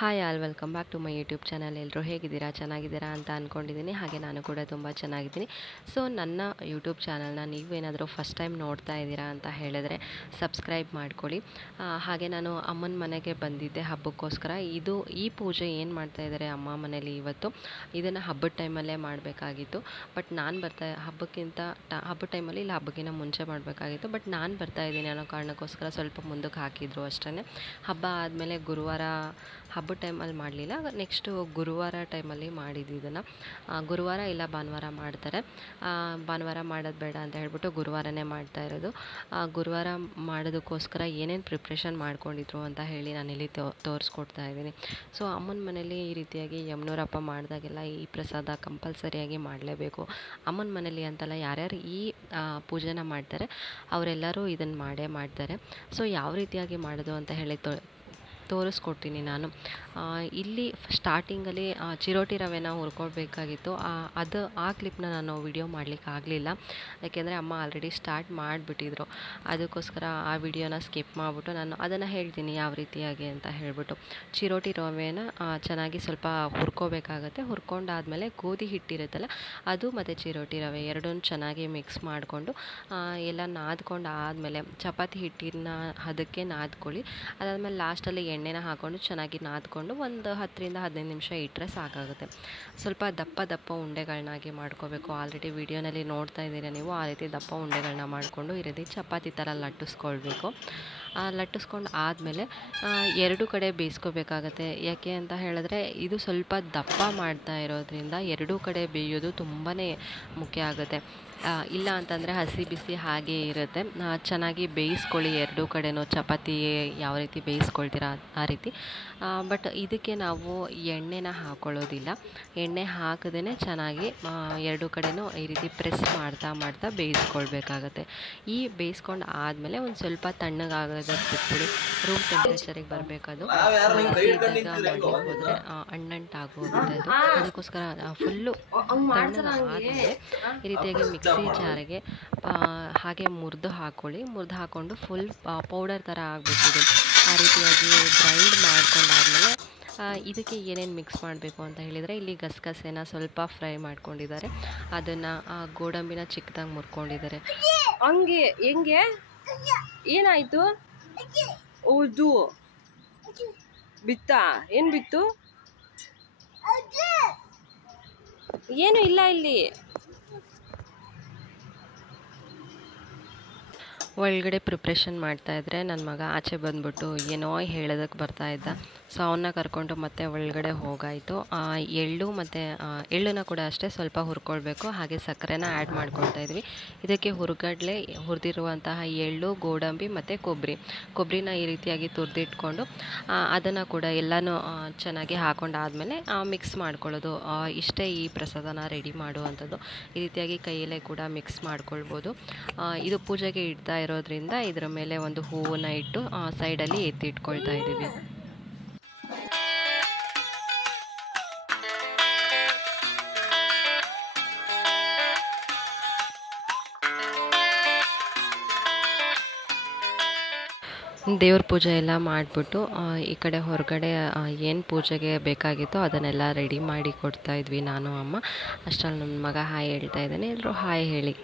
Hi all, welcome back to my YouTube channel. ಎಲ್ಲರೂ ಹೇಗಿದ್ದೀರಾ? ಚೆನ್ನಾಗಿದ್ದೀರಾ ಅಂತ ಅಂದ್ಕೊಂಡಿದ್ದೀನಿ. ಹಾಗೆ ನಾನು ಕೂಡ ತುಂಬ ಚೆನ್ನಾಗಿದ್ದೀನಿ. ಸೊ ನನ್ನ ಯೂಟ್ಯೂಬ್ ಚಾನಲ್ನ ನೀವೇನಾದರೂ ಫಸ್ಟ್ ಟೈಮ್ ನೋಡ್ತಾ ಇದ್ದೀರಾ ಅಂತ ಹೇಳಿದ್ರೆ ಸಬ್ಸ್ಕ್ರೈಬ್ ಮಾಡ್ಕೊಳ್ಳಿ. ಹಾಗೆ ನಾನು ಅಮ್ಮನ ಮನೆಗೆ ಬಂದಿದ್ದೆ ಹಬ್ಬಕ್ಕೋಸ್ಕರ. ಈ ಪೂಜೆ ಏನು ಮಾಡ್ತಾಯಿದ್ದಾರೆ ಅಮ್ಮ ಮನೇಲಿ ಇವತ್ತು, ಇದನ್ನು ಹಬ್ಬದ ಟೈಮಲ್ಲೇ ಮಾಡಬೇಕಾಗಿತ್ತು. ಬಟ್ ನಾನು ಹಬ್ಬದ ಟೈಮಲ್ಲಿ ಇಲ್ಲ, ಹಬ್ಬಕ್ಕಿಂತ ಮುಂಚೆ ಮಾಡಬೇಕಾಗಿತ್ತು. ಬಟ್ ನಾನು ಬರ್ತಾಯಿದ್ದೀನಿ ಅನ್ನೋ ಕಾರಣಕ್ಕೋಸ್ಕರ ಸ್ವಲ್ಪ ಮುಂದಕ್ಕೆ ಹಾಕಿದ್ರು ಅಷ್ಟೇ. ಹಬ್ಬ ಆದಮೇಲೆ ಗುರುವಾರ ಹಬ್ಬದ ಟೈಮಲ್ಲಿ ಮಾಡಲಿಲ್ಲ, ನೆಕ್ಸ್ಟು ಗುರುವಾರ ಟೈಮಲ್ಲಿ ಮಾಡಿದ್ವಿ ಇದನ್ನು. ಗುರುವಾರ ಇಲ್ಲ ಭಾನುವಾರ ಮಾಡ್ತಾರೆ. ಭಾನುವಾರ ಮಾಡೋದು ಬೇಡ ಅಂತ ಹೇಳ್ಬಿಟ್ಟು ಗುರುವಾರನೇ ಮಾಡ್ತಾ ಇರೋದು. ಗುರುವಾರ ಮಾಡೋದಕ್ಕೋಸ್ಕರ ಏನೇನು ಪ್ರಿಪ್ರೇಷನ್ ಮಾಡ್ಕೊಂಡಿದ್ರು ಅಂತ ಹೇಳಿ ನಾನಿಲ್ಲಿ ತೋರಿಸ್ಕೊಡ್ತಾ ಇದ್ದೀನಿ. ಸೊ ಅಮ್ಮನ ಮನೇಲಿ ಈ ರೀತಿಯಾಗಿ ಯಮನೂರ ಹಬ್ಬ ಮಾಡಿದಾಗೆಲ್ಲ ಈ ಪ್ರಸಾದ ಕಂಪಲ್ಸರಿಯಾಗಿ ಮಾಡಲೇಬೇಕು. ಅಮ್ಮನ ಮನೇಲಿ ಅಂತಲ್ಲ, ಯಾರ್ಯಾರು ಈ ಪೂಜೆನ ಮಾಡ್ತಾರೆ ಅವರೆಲ್ಲರೂ ಇದನ್ನು ಮಾಡೇ ಮಾಡ್ತಾರೆ. ಸೊ ಯಾವ ರೀತಿಯಾಗಿ ಮಾಡೋದು ಅಂತ ಹೇಳಿ ತೋರಿಸ್ಕೊಡ್ತೀನಿ ನಾನು. ಇಲ್ಲಿ ಸ್ಟಾರ್ಟಿಂಗಲ್ಲಿ ಚಿರೋಟಿ ರವೆನ ಹುರ್ಕೊಳ್ಬೇಕಾಗಿತ್ತು. ಆ ಕ್ಲಿಪ್ನ ನಾನು ವಿಡಿಯೋ ಮಾಡಲಿಕ್ಕೆ ಆಗಲಿಲ್ಲ, ಯಾಕೆಂದರೆ ಅಮ್ಮ ಆಲ್ರೆಡಿ ಸ್ಟಾರ್ಟ್ ಮಾಡಿಬಿಟ್ಟಿದ್ರು. ಅದಕ್ಕೋಸ್ಕರ ಆ ವಿಡಿಯೋನ ಸ್ಕಿಪ್ ಮಾಡಿಬಿಟ್ಟು ನಾನು ಅದನ್ನು ಹೇಳ್ತೀನಿ ಯಾವ ರೀತಿಯಾಗಿ ಅಂತ ಹೇಳ್ಬಿಟ್ಟು. ಚಿರೋಟಿ ರವೆನ ಚೆನ್ನಾಗಿ ಸ್ವಲ್ಪ ಹುರ್ಕೋಬೇಕಾಗತ್ತೆ. ಹುರ್ಕೊಂಡಾದಮೇಲೆ ಗೋಧಿ ಹಿಟ್ಟಿರುತ್ತಲ್ಲ ಅದು ಮತ್ತು ಚಿರೋಟಿ ರವೆ ಎರಡನ್ನೂ ಚೆನ್ನಾಗಿ ಮಿಕ್ಸ್ ಮಾಡಿಕೊಂಡು ಎಲ್ಲ ನಾದ್ಕೊಂಡು ಆದಮೇಲೆ ಚಪಾತಿ ಹಿಟ್ಟಿನ ಅದಕ್ಕೆ ನಾದ್ಕೊಳ್ಳಿ. ಅದಾದಮೇಲೆ ಲಾಸ್ಟಲ್ಲಿ ಎಣ್ಣೆನ ಹಾಕ್ಕೊಂಡು ಚೆನ್ನಾಗಿ ನಾದ್ಕೊಂಡು ಒಂದು 10-15 ನಿಮಿಷ ಇಟ್ಟರೆ ಸಾಕಾಗುತ್ತೆ. ಸ್ವಲ್ಪ ದಪ್ಪ ಉಂಡೆಗಳನ್ನಾಗಿ ಮಾಡ್ಕೋಬೇಕು. ಆಲ್ರೆಡಿ ವಿಡಿಯೋನಲ್ಲಿ ನೋಡ್ತಾ ಇದ್ದೀರಾ ನೀವು, ಆ ರೀತಿ ದಪ್ಪ ಉಂಡೆಗಳನ್ನ ಮಾಡಿಕೊಂಡು ಈ ರೀತಿ ಚಪಾತಿ ಥರ ಲಟ್ಟಿಸ್ಕೊಳ್ಬೇಕು. ಲಟ್ಟಿಸ್ಕೊಂಡು ಆದಮೇಲೆ ಎರಡು ಕಡೆ ಬೇಯಿಸ್ಕೋಬೇಕಾಗತ್ತೆ. ಯಾಕೆ ಅಂತ ಹೇಳಿದ್ರೆ ಇದು ಸ್ವಲ್ಪ ದಪ್ಪ ಮಾಡ್ತಾ ಇರೋದ್ರಿಂದ ಎರಡೂ ಕಡೆ ಬೇಯೋದು ತುಂಬಾ ಮುಖ್ಯ ಆಗುತ್ತೆ. ಇಲ್ಲ ಅಂತಂದರೆ ಹಸಿ ಬಿಸಿ ಹಾಗೇ ಇರುತ್ತೆ. ಚೆನ್ನಾಗಿ ಬೇಯಿಸ್ಕೊಳ್ಳಿ ಎರಡೂ ಕಡೆನೂ, ಚಪಾತಿ ಯಾವ ರೀತಿ ಬೇಯಿಸ್ಕೊಳ್ತೀರಾ ಆ ರೀತಿ. ಬಟ್ ಇದಕ್ಕೆ ನಾವು ಎಣ್ಣೆನ ಹಾಕ್ಕೊಳ್ಳೋದಿಲ್ಲ. ಎಣ್ಣೆ ಹಾಕದೇ ಚೆನ್ನಾಗಿ ಎರಡೂ ಕಡೆನೂ ಈ ರೀತಿ ಪ್ರೆಸ್ ಮಾಡ್ತಾ ಬೇಯಿಸ್ಕೊಳ್ಬೇಕಾಗತ್ತೆ. ಈ ಬೇಯಿಸ್ಕೊಂಡು ಆದಮೇಲೆ ಒಂದು ಸ್ವಲ್ಪ ತಣ್ಣಗಾಗೋದಕ್ಕೆ ಬಿಟ್ಬಿಡಿ. ರೂಮ್ ಟೆಂಪ್ರೇಚರಿಗೆ ಬರಬೇಕದು. ಹೋದರೆ ಅಂಟಂಟಾಗೋಗುತ್ತೆ ಅದು. ಅದಕ್ಕೋಸ್ಕರ ಫುಲ್ಲು ತಣ್ಣಗಾದಮೇಲೆ ಈ ರೀತಿಯಾಗಿ ಮಿಕ್ಸಿ ಜಾರಿಗೆ ಹಾಗೆ ಮುರಿದು ಹಾಕ್ಕೊಂಡು ಫುಲ್ ಪೌಡರ್ ಥರ ಆಗಬೇಕಿದೆ. ಆ ರೀತಿಯಾಗಿ ಗ್ರೈಂಡ್ ಮಾಡ್ಕೊಂಡಾದ್ಮೇಲೆ ಇದಕ್ಕೆ ಏನೇನು ಮಿಕ್ಸ್ ಮಾಡಬೇಕು ಅಂತ ಹೇಳಿದರೆ, ಇಲ್ಲಿ ಗಸಗಸೆನ ಸ್ವಲ್ಪ ಫ್ರೈ ಮಾಡ್ಕೊಂಡಿದ್ದಾರೆ. ಅದನ್ನು ಗೋಡಂಬಿನ ಚಿಕ್ಕದಾಗಿ ಮುರ್ಕೊಂಡಿದ್ದಾರೆ. ಹೆಂಗೆ ಏನಾಯಿತು? ಹೌದು, ಬಿತ್ತಾ? ಏನು ಬಿತ್ತು? ಏನು ಇಲ್ಲ ಇಲ್ಲಿ. ಒಳಗಡೆ ಪ್ರಿಪ್ರೇಷನ್ ಮಾಡ್ತಾಯಿದ್ರೆ ನನ್ನ ಮಗ ಆಚೆ ಬಂದ್ಬಿಟ್ಟು ಏನೋ ಹೇಳೋದಕ್ಕೆ ಬರ್ತಾಯಿದ್ದ. ಸೊ ಅವನ್ನ ಕರ್ಕೊಂಡು ಮತ್ತೆ ಒಳಗಡೆ ಹೋಗಾಯಿತು. ಎಳ್ಳನ್ನು ಕೂಡ ಅಷ್ಟೇ ಸ್ವಲ್ಪ ಹುರ್ಕೊಳ್ಬೇಕು. ಹಾಗೆ ಸಕ್ಕರೆನ ಆ್ಯಡ್ ಮಾಡ್ಕೊಳ್ತಾಯಿದ್ವಿ. ಇದಕ್ಕೆ ಹುರಿದಿರುವಂತಹ ಎಳ್ಳು, ಗೋಡಂಬಿ ಮತ್ತು ಕೊಬ್ಬರಿನ ಈ ರೀತಿಯಾಗಿ ತುರಿದಿಟ್ಕೊಂಡು ಅದನ್ನು ಕೂಡ ಎಲ್ಲನೂ ಚೆನ್ನಾಗಿ ಹಾಕೊಂಡಾದಮೇಲೆ ಮಿಕ್ಸ್ ಮಾಡ್ಕೊಳ್ಳೋದು. ಇಷ್ಟೇ ಈ ಪ್ರಸಾದನ ರೆಡಿ ಮಾಡುವಂಥದ್ದು. ಈ ರೀತಿಯಾಗಿ ಕೈಯಲ್ಲೇ ಕೂಡ ಮಿಕ್ಸ್ ಮಾಡ್ಕೊಳ್ಬೋದು. ಇದು ಪೂಜೆಗೆ ಇಡ್ತಾ ಇರೋದ್ರಿಂದ ಇದರ ಮೇಲೆ ಒಂದು ಹೂವನ್ನ ಇಟ್ಟು ಸೈಡಲ್ಲಿ ಎತ್ತಿಟ್ಕೊಳ್ತಾ ಇದ್ದೀವಿ. ದೇವ್ರ ಪೂಜೆ ಎಲ್ಲ ಮಾಡಿಬಿಟ್ಟು ಈ ಕಡೆ ಹೊರಗಡೆ ಏನು ಪೂಜೆಗೆ ಬೇಕಾಗಿತ್ತೋ ಅದನ್ನೆಲ್ಲ ರೆಡಿ ಮಾಡಿ ಕೊಡ್ತಾಯಿದ್ವಿ ನಾನು ಅಮ್ಮ. ಅಷ್ಟರಲ್ಲಿ ನನ್ನ ಮಗ ಹಾಯ್ ಹೇಳ್ತಾ ಇದ್ದಾನೆ. ಎಲ್ಲರೂ ಹಾಯ್ ಹೇಳಿ.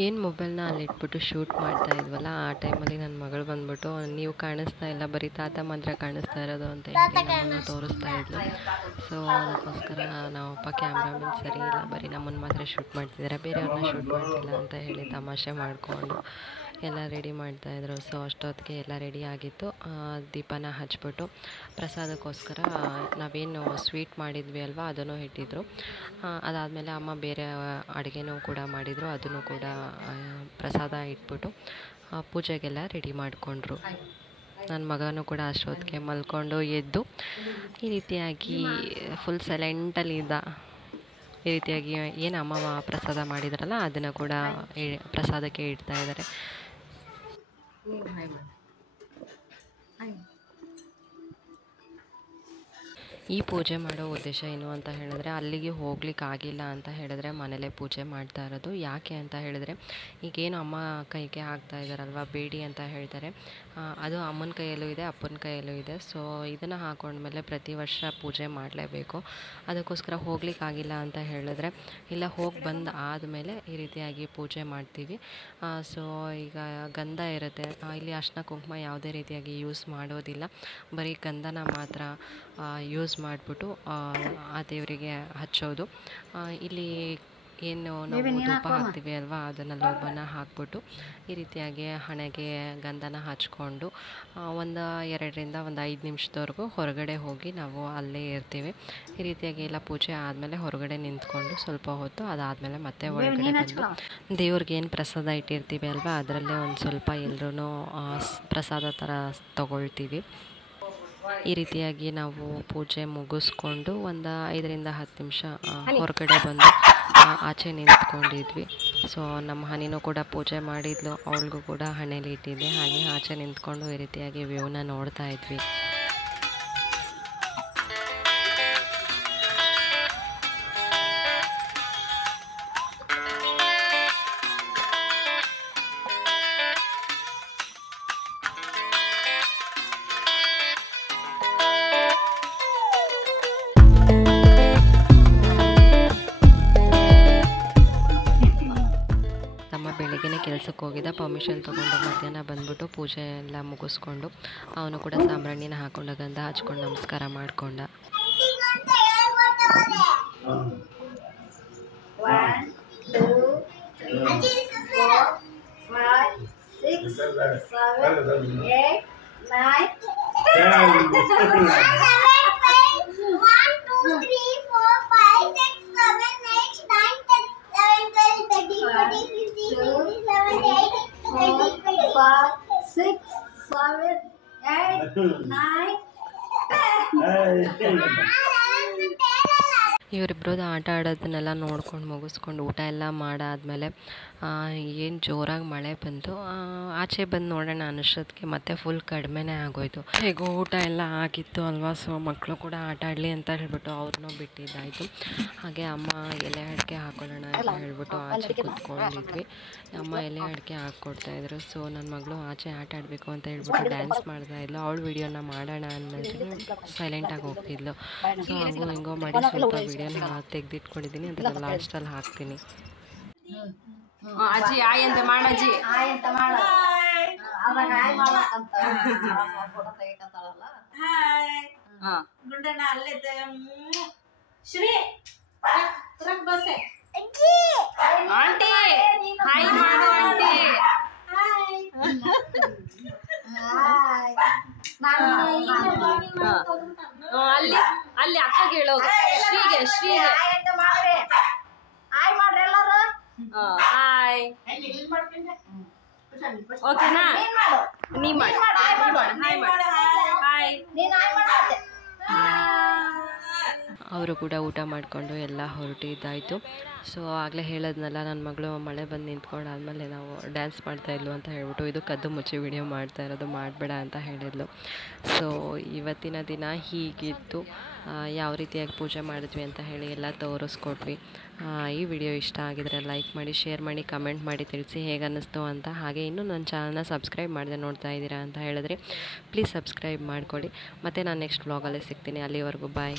ಏನು ಮೊಬೈಲ್ನ ಅಲ್ಲಿ ಇಟ್ಬಿಟ್ಟು ಶೂಟ್ ಮಾಡ್ತಾ ಇದ್ವಲ್ಲ, ಆ ಟೈಮಲ್ಲಿ ನನ್ನ ಮಗಳು ಬಂದ್ಬಿಟ್ಟು ನೀವು ಕಾಣಿಸ್ತಾ ಇಲ್ಲ, ಬರೀ ತಾತ ಮಾತ್ರ ಕಾಣಿಸ್ತಾ ಇರೋದು ಅಂತ ಹೇಳಿ ನಮ್ಮನ್ನು ತೋರಿಸ್ತಾ ಇದ್ಲು. ಸೊ ಅದಕ್ಕೋಸ್ಕರ ನಾವಪ್ಪ ಕ್ಯಾಮ್ರಾಮನ್ ಸರಿ ಇಲ್ಲ, ಬರೀ ನಮ್ಮನ್ನು ಮಾತ್ರ ಶೂಟ್ ಮಾಡ್ತಿದ್ದಾರೆ, ಬೇರೆಯವ್ರನ್ನ ಶೂಟ್ ಮಾಡ್ತಿಲ್ಲ ಅಂತ ಹೇಳಿ ತಮಾಷೆ ಮಾಡಿಕೊಂಡು ಎಲ್ಲ ರೆಡಿ ಮಾಡ್ತಾಯಿದ್ರು. ಸೊ ಅಷ್ಟೊತ್ತಿಗೆ ಎಲ್ಲ ರೆಡಿ ಆಗಿತ್ತು. ದೀಪನ ಹಚ್ಬಿಟ್ಟು ಪ್ರಸಾದಕ್ಕೋಸ್ಕರ ನಾವೇನು ಸ್ವೀಟ್ ಮಾಡಿದ್ವಿ ಅಲ್ವಾ ಅದನ್ನು ಇಟ್ಟಿದ್ರು. ಅದಾದಮೇಲೆ ಅಮ್ಮ ಬೇರೆ ಅಡುಗೆನೂ ಕೂಡ ಮಾಡಿದರು, ಅದನ್ನು ಕೂಡ ಪ್ರಸಾದ ಇಟ್ಬಿಟ್ಟು ಪೂಜೆಗೆಲ್ಲ ರೆಡಿ ಮಾಡಿಕೊಂಡ್ರು. ನನ್ನ ಮಗನೂ ಕೂಡ ಅಷ್ಟೊತ್ತಿಗೆ ಮಲ್ಕೊಂಡು ಎದ್ದು ಈ ರೀತಿಯಾಗಿ ಫುಲ್ ಸೈಲೆಂಟಲ್ಲಿ ಇದ್ದ. ಈ ರೀತಿಯಾಗಿ ಏನು ಅಮ್ಮ ಪ್ರಸಾದ ಮಾಡಿದ್ರಲ್ಲ ಅದನ್ನು ಕೂಡ ಪ್ರಸಾದಕ್ಕೆ ಇಡ್ತಾ ಇದ್ದಾರೆ. ಈ ಪೂಜೆ ಮಾಡೋ ಉದ್ದೇಶ ಏನು ಅಂತ ಹೇಳಿದ್ರೆ, ಅಲ್ಲಿಗೆ ಹೋಗ್ಲಿಕ್ಕೆ ಆಗಿಲ್ಲ ಅಂತ ಹೇಳಿದ್ರೆ ಮನೇಲೇ ಪೂಜೆ ಮಾಡ್ತಾ ಇರೋದು. ಯಾಕೆ ಅಂತ ಹೇಳಿದ್ರೆ, ಈಗೇನು ಅಮ್ಮ ಕೈಗೆ ಹಾಕ್ತಾ ಇದ್ದಾರಲ್ವ ಬೇಡಿ ಅಂತ ಹೇಳ್ತಾರೆ, ಅದು ಅಮ್ಮನ ಕೈಯಲ್ಲೂ ಇದೆ ಅಪ್ಪನ ಕೈಯಲ್ಲೂ ಇದೆ. ಸೊ ಇದನ್ನು ಹಾಕೊಂಡ್ಮೇಲೆ ಪ್ರತಿ ವರ್ಷ ಪೂಜೆ ಮಾಡಲೇಬೇಕು. ಅದಕ್ಕೋಸ್ಕರ ಹೋಗ್ಲಿಕ್ಕಾಗಿಲ್ಲ ಅಂತ ಹೇಳಿದ್ರೆ, ಇಲ್ಲ ಹೋಗಿ ಬಂದು ಆದಮೇಲೆ ಈ ರೀತಿಯಾಗಿ ಪೂಜೆ ಮಾಡ್ತೀವಿ. ಸೊ ಈಗ ಗಂಧ ಇರುತ್ತೆ, ಇಲ್ಲಿ ಅರ್ಶಿನ ಕುಂಕುಮ ಯಾವುದೇ ರೀತಿಯಾಗಿ ಯೂಸ್ ಮಾಡೋದಿಲ್ಲ, ಬರೀ ಗಂಧನ ಮಾತ್ರ ಯೂಸ್ ಮಾಡಿಬಿಟ್ಟು ಆ ದೇವರಿಗೆ ಹಚ್ಚೋದು. ಇಲ್ಲಿ ಏನು ನಾವು ಧೂಪ ಹಾಕ್ತೀವಿ ಅಲ್ವಾ ಅದನ್ನು ಲೋಭನ ಹಾಕ್ಬಿಟ್ಟು ಈ ರೀತಿಯಾಗಿ ಹಣೆಗೆ ಗಂಧನ ಹಚ್ಕೊಂಡು ಒಂದು 2ರಿಂದ 5 ನಿಮಿಷದವರೆಗೂ ಹೊರಗಡೆ ಹೋಗಿ ನಾವು ಅಲ್ಲೇ ಇರ್ತೀವಿ. ಈ ರೀತಿಯಾಗಿ ಎಲ್ಲ ಪೂಜೆ ಆದಮೇಲೆ ಹೊರಗಡೆ ನಿಂತ್ಕೊಂಡು ಸ್ವಲ್ಪ ಹೊತ್ತು, ಅದಾದಮೇಲೆ ಮತ್ತೆ ಒಳಗಡೆ ಬಂದು ದೇವ್ರಿಗೆ ಏನು ಪ್ರಸಾದ ಇಟ್ಟಿರ್ತೀವಿ ಅಲ್ವಾ ಅದರಲ್ಲೇ ಒಂದು ಸ್ವಲ್ಪ ಎಲ್ಲರೂ ಪ್ರಸಾದ ಥರ ತಗೊಳ್ತೀವಿ. ಈ ರೀತಿಯಾಗಿ ನಾವು ಪೂಜೆ ಮುಗಿಸ್ಕೊಂಡು ಒಂದು 5ರಿಂದ 10 ನಿಮಿಷ ಹೊರಗಡೆ ಬಂದು ಆಚೆ ನಿಂತ್ಕೊಂಡಿದ್ವಿ. ಸೊ ನಮ್ಮ ಹನಿನೂ ಕೂಡ ಪೂಜೆ ಮಾಡಿದ್ಲು, ಅವಳಿಗೂ ಕೂಡ ಹಣೆಯಲ್ಲಿ ಇಟ್ಟಿದ್ದೆ. ಹಾಗೆ ಆಚೆ ನಿಂತ್ಕೊಂಡು ಈ ರೀತಿಯಾಗಿ ವ್ಯೂನ ನೋಡ್ತಾ ಇದ್ವಿ. ಬೆಳಗ್ಗೆನೇ ಕೆಲಸಕ್ಕೆ ಹೋಗಿದ್ದ, ಪರ್ಮಿಷನ್ ತೊಗೊಂಡು ಮಧ್ಯಾಹ್ನ ಬಂದ್ಬಿಟ್ಟು ಪೂಜೆ ಎಲ್ಲ ಮುಗಿಸ್ಕೊಂಡು ಅವನು ಕೂಡ ಸಾಂಬ್ರಾಣಿನ ಹಾಕ್ಕೊಂಡು ಗಂಧ ಹಚ್ಕೊಂಡು ನಮಸ್ಕಾರ ಮಾಡಿಕೊಂಡ. ಇವರಿಬ್ಬರದ್ದು ಆಟ ಆಡೋದನ್ನೆಲ್ಲ ನೋಡ್ಕೊಂಡು ಮುಗಿಸ್ಕೊಂಡು ಊಟ ಎಲ್ಲ ಮಾಡಾದಮೇಲೆ ಏನು ಜೋರಾಗಿ ಮಳೆ ಬಂತು. ಆಚೆ ಬಂದು ನೋಡೋಣ ಅನ್ನೋಷ್ಟೊತ್ತಿಗೆ ಮತ್ತೆ ಫುಲ್ ಕಡಿಮೆನೇ ಆಗೋಯ್ತು. ಹೇಗೋ ಊಟ ಎಲ್ಲ ಆಗಿತ್ತು ಅಲ್ವಾ, ಸೊ ಮಕ್ಕಳು ಕೂಡ ಆಟ ಆಡಲಿ ಅಂತ ಹೇಳ್ಬಿಟ್ಟು ಅವ್ರನ್ನೂ ಬಿಟ್ಟಿದ್ದಾಯಿತು. ಹಾಗೆ ಅಮ್ಮ ಎಲೆ ಅಡಿಕೆ ಹಾಕೊಳ್ಳೋಣ ಅಂತ ಹೇಳ್ಬಿಟ್ಟು ಆಚೆ ಕೂತ್ಕೊಂಡಿದ್ವಿ. ಅಮ್ಮ ಎಲೆ ಅಡಿಕೆ ಹಾಕ್ಕೊಡ್ತಾಯಿದ್ರು. ಸೊ ನನ್ನ ಮಗಳು ಆಚೆ ಆಟ ಆಡಬೇಕು ಅಂತ ಹೇಳ್ಬಿಟ್ಟು ಡ್ಯಾನ್ಸ್ ಮಾಡ್ತಾಯಿದ್ಲು. ಅವಳು ವಿಡಿಯೋನ ಮಾಡೋಣ ಅನ್ನೋದು ಸೈಲೆಂಟಾಗಿ ಹೋಗ್ತಿದ್ಲು. ಸೊ ಹಂಗೂ ಹಿಂಗೋ ಮಾಡಿ ಸ್ವಲ್ಪ ವಿಡಿಯೋನ ತೆಗೆದಿಟ್ಕೊಂಡಿದ್ದೀನಿ, ಅದನ್ನು ಲಾಸ್ಟಲ್ಲಿ ಹಾಕ್ತೀನಿ. ಅಜ್ಜಿ ಆಯ್ ಅಂತ ಮಾಡಜ್ಜಿ ಆಯ್ ಅಂತ ಮಾಡ ಅವಾಗ ಆಯ್ ಮಾಡಕಂತ ಫೋಟೋ ತೆಗಿಕಂತಾಳಲ್ಲ. ಹಾಯ್ ಗುಂಡಣ್ಣ ಅಲ್ಲೇ ಶ್ರೀ ರಕ್ ಬಸ್ಸೆ ಅಜ್ಜಿ ಆಂಟಿ ಹಾಯ್ ಮಾಡು ಆಂಟಿ ಹಾಯ್ ಹಾಯ್ ಅಲ್ಲಿ ಅಲ್ಲಿ ಅಕ್ಕಗೆ ಹೇಳೋದು ಶ್ರೀಗೆ ಆಯ್ ಅಂತ ಮಾಡ್ರೆ ಆಯ್ ಮಾಡ್ರಿ ಎಲ್ಲರೂ. ಹಾಯ್ ಓಕೆನಾ, ನೀ ಮಾಡಿ ಅವರು ಕೂಡ ಊಟ ಮಾಡಿಕೊಂಡು ಎಲ್ಲ ಹೊರಟಿದ್ದಾಯಿತು. ಸೊ ಆಗಲೇ ಹೇಳೋದ್ನಲ್ಲ, ನನ್ನ ಮಗಳು ಮಳೆ ಬಂದು ನಿಂತ್ಕೊಂಡಾದ್ಮೇಲೆ ನಾವು ಡ್ಯಾನ್ಸ್ ಮಾಡ್ತಾಯಿದ್ಲು ಅಂತ ಹೇಳ್ಬಿಟ್ಟು ಇದು ಕದ್ದು ಮುಚ್ಚಿ ವಿಡಿಯೋ ಮಾಡ್ತಾ ಇರೋದು, ಮಾಡಬೇಡ ಅಂತ ಹೇಳಿದ್ಲು. ಸೊ ಇವತ್ತಿನ ದಿನ ಹೀಗಿತ್ತು. ಯಾವ ರೀತಿಯಾಗಿ ಪೂಜೆ ಮಾಡಿದ್ವಿ ಅಂತ ಹೇಳಿ ಎಲ್ಲ ತೋರಿಸ್ಕೊಟ್ವಿ. ಈ ವಿಡಿಯೋ ಇಷ್ಟ ಆಗಿದ್ರೆ ಲೈಕ್ ಮಾಡಿ, ಶೇರ್ ಮಾಡಿ, ಕಮೆಂಟ್ ಮಾಡಿ ತಿಳಿಸಿ ಹೇಗೆ ಅನ್ನಿಸ್ತು ಅಂತ. ಹಾಗೆ ಇನ್ನೂ ನನ್ನ ಚಾನಲ್ನ ಸಬ್ಸ್ಕ್ರೈಬ್ ಮಾಡದೆ ನೋಡ್ತಾ ಇದ್ದೀರಾ ಅಂತ ಹೇಳಿದ್ರೆ ಪ್ಲೀಸ್ ಸಬ್ಸ್ಕ್ರೈಬ್ ಮಾಡ್ಕೊಳ್ಳಿ. ಮತ್ತು ನಾನು ನೆಕ್ಸ್ಟ್ ವ್ಲಾಗಲ್ಲೇ ಸಿಗ್ತೀನಿ. ಅಲ್ಲಿವರೆಗೂ ಬಾಯ್.